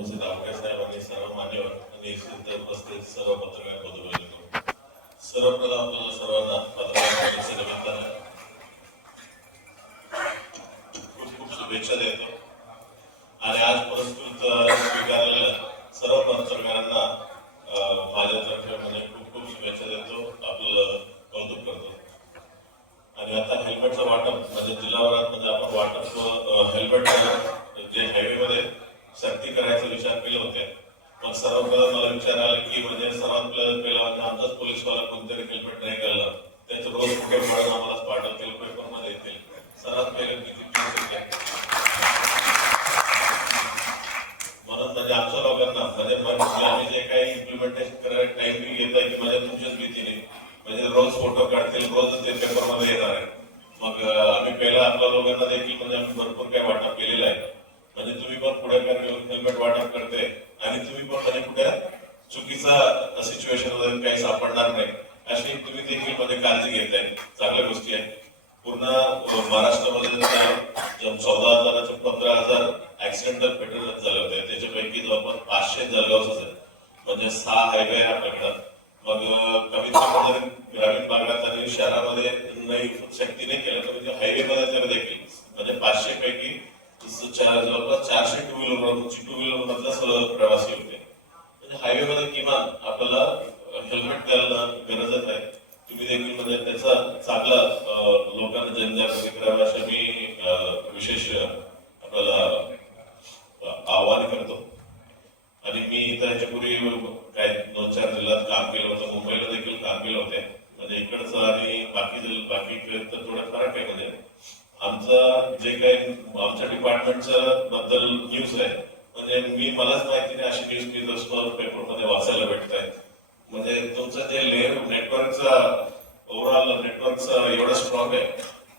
उपस्थित आमके साहेबांनी सर्व मान्यवर आणि उपस्थित सर्व पत्रकार बंधू सर्वप्रथम आपल्याला सर्वांना पत्रकार निमित्तानं खूप खूप शुभेच्छा देतो. आणि आज पुरस्कृत स्वीकारलेल्या सर्व पत्रकारांना माझ्यातर्फे म्हणजे खूप खूप शुभेच्छा देतो. आपलं कौतुक करतो. आणि आता हेल्मेटचं वाटप म्हणजे जिल्हाभरात म्हणजे आपण वाटप हेल्मेट जे हायवेमध्ये सक्ती करायचा विचार केले होते. पण सर्व मला विचार आला की म्हणजे सर्वात पहिला पहिला म्हणजे आमचाच पोलीसवाला कोणतरी हेल्मेट नाही घालला त्याचं रोज कुठे काढून आम्हाला पाठवतील पेपरमध्ये येतील. सर्वात पहिले किती म्हणून म्हणजे आमच्या लोकांना म्हणजे, म्हणजे आम्ही जे काही इम्प्लिमेंटेशन करायला टाइम बी घेत आहे की म्हणजे तुमच्याच भीतीने. म्हणजे रोज फोटो काढतील रोज ते पेपरमध्ये येणार आहे. मग आम्ही पहिला आपल्या लोकांना देखील म्हणजे आम्ही भरपूर काही वाटप केलेलं आहे. म्हणजे तुम्ही पण पुढे हेल्मेट वाटप करते आणि तुम्ही पण म्हणजे कुठे चुकीचा सिच्युएशनमध्ये काही सापडणार नाही. अशी तुम्ही देखील म्हणजे काळजी घेताय चांगल्या गोष्टी आहेत. पूर्ण महाराष्ट्रामध्ये चौदा हजाराचे पंधरा हजार ऍक्सिडेंटल पेट्रोल झाले होते. त्याच्यापैकी जवळपास पाचशे जळगावच आहे. म्हणजे सहा हायवे आहे आपल्याकडं मग कमीत कमी ग्रामीण भागात आणि शहरामध्ये नाही शक्ती नाही केलं तर म्हणजे हायवे मध्ये देखील म्हणजे पाचशे पैकी जवळपास चारशे टू व्हीलर टू व्हीलर मधला सर्व प्रवासी होते. म्हणजे हायवे मध्ये किमान आपल्याला हेल्मेट घालणं गरजच आहे. तुम्ही देखील म्हणजे त्याचा चांगला लोकांना जनजागृती करावी असे मी विशेष आपल्याला आवाहन करतो. आणि मी इथं ह्याच्यापूर्वी काय दोन चार जिल्ह्यात काम केलं होतं. मुंबईला देखील काम केलं होते. म्हणजे इकडचं आणि बाकी बाकी तर थोडं फरक आहे. आमचं जे काही आमच्या डिपार्टमेंटचं बद्दल न्यूज आहे म्हणजे मी मलाच माहिती नाही अशी न्यूज मी दसवर पेपरमध्ये वाचायला भेटत आहेत म्हणजे तुमचं जे लेअर नेटवर्कचा ओव्हरऑल नेटवर्कचा एवढा स्ट्रॉंग आहे.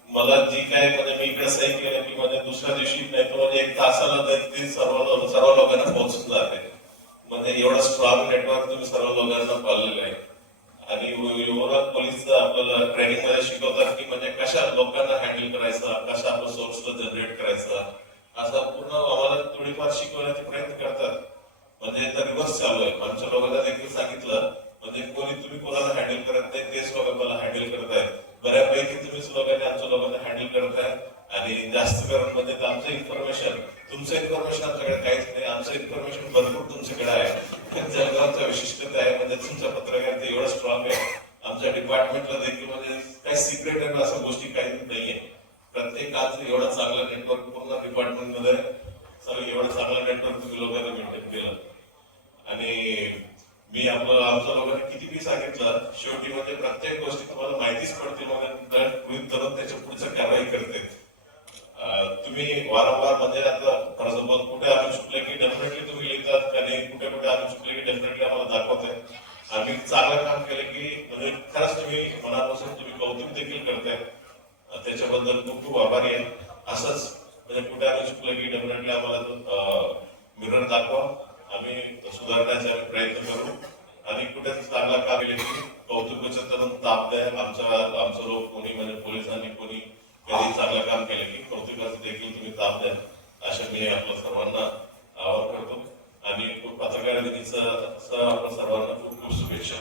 मला जी काय म्हणजे मी इकडे सही केलं की म्हणजे दुसऱ्या दिवशी नाही तर म्हणजे एक तासाला ते- सर्व सर्व लोकांना पोहोचून जाते. म्हणजे एवढं स्ट्रॉंग नेटवर्क तुम्ही सर्व लोकांना पाळलेलं आहे. आणि ओव्हरऑल पोलीस आपल्याला ट्रेनिंगमध्ये शिकवतात की म्हणजे कशा लोकांना हँडल करायचा कशा आपलं सोर्सला जनरेट करायचा असा पूर्ण आम्हाला थोडीफार शिकवण्याचे प्रयत्न करतात. म्हणजे तर रिव्हर्स चालू आहे. आमच्या लोकांना देखील सांगितलं म्हणजे कोणी तुम्ही कोणाला हँडल करत नाही तेच लोक मला हँडल करताय बऱ्यापैकी तुम्हीच लोकांनी आमच्या लोकांना हँडल करताय आणि जास्त करून म्हणजे आमचं इन्फॉर्मेशन तुमचं इन्फॉर्मेशन आमच्याकडे काहीच नाही. आमचं इन्फॉर्मेशन भरपूर तुमच्याकडे आहे. जळगावचा विशिष्टता आहे म्हणजे तुमच्या पत्रकार ते एवढं स्ट्रॉंग आहे आमच्या डिपार्टमेंटला देखील म्हणजे काही सिक्रेट आहे असं गोष्टी काही नाहीये. प्रत्येक आज एवढा चांगला नेटवर्क पूर्ण डिपार्टमेंटमध्ये? सगळं एवढा चांगला नेटवर्क तुम्ही लोकांना मेंटेन केलं. आणि मी आपलं आमच्या लोकांनी किती बी सांगितलं शेवटी म्हणजे प्रत्येक गोष्टी तुम्हाला माहितीच पडते मग गृहित धरून त्याच्या पुढचं कारवाई करते. तुम्ही वारंवार म्हणजे आता फॉर एक्झाम्पल कुठे आम्ही चुकले की डेफिनेटली तुम्ही लिहितात आणि कुठे कुठे आम्ही चुकले की डेफिनेटली आम्हाला दाखवते आम्ही चांगलं काम केलं की म्हणजे खरंच हे मनापासून तुम्ही कौतुक देखील करताय. त्याच्याबद्दल खूप खूप आभारी आहे. असंच म्हणजे कुठे आम्ही चुकलं की डेफिनेटली आम्हाला मिरर दाखवा. आम्ही सुधारण्याचा प्रयत्न करू. आणि कुठे चांगला काम केले तर ताप द्या. आमचा आमचं लोक कोणी म्हणजे पोलिसांनी कोणी कधी चांगलं काम केलं की कौतुकाचं देखील तुम्ही ताप द्या. अशा मी आपल्या सर्वांना आवाहन करतो. आणि पत्रकार दिनीचं आपल्या सर्वांना खूप खूप शुभेच्छा.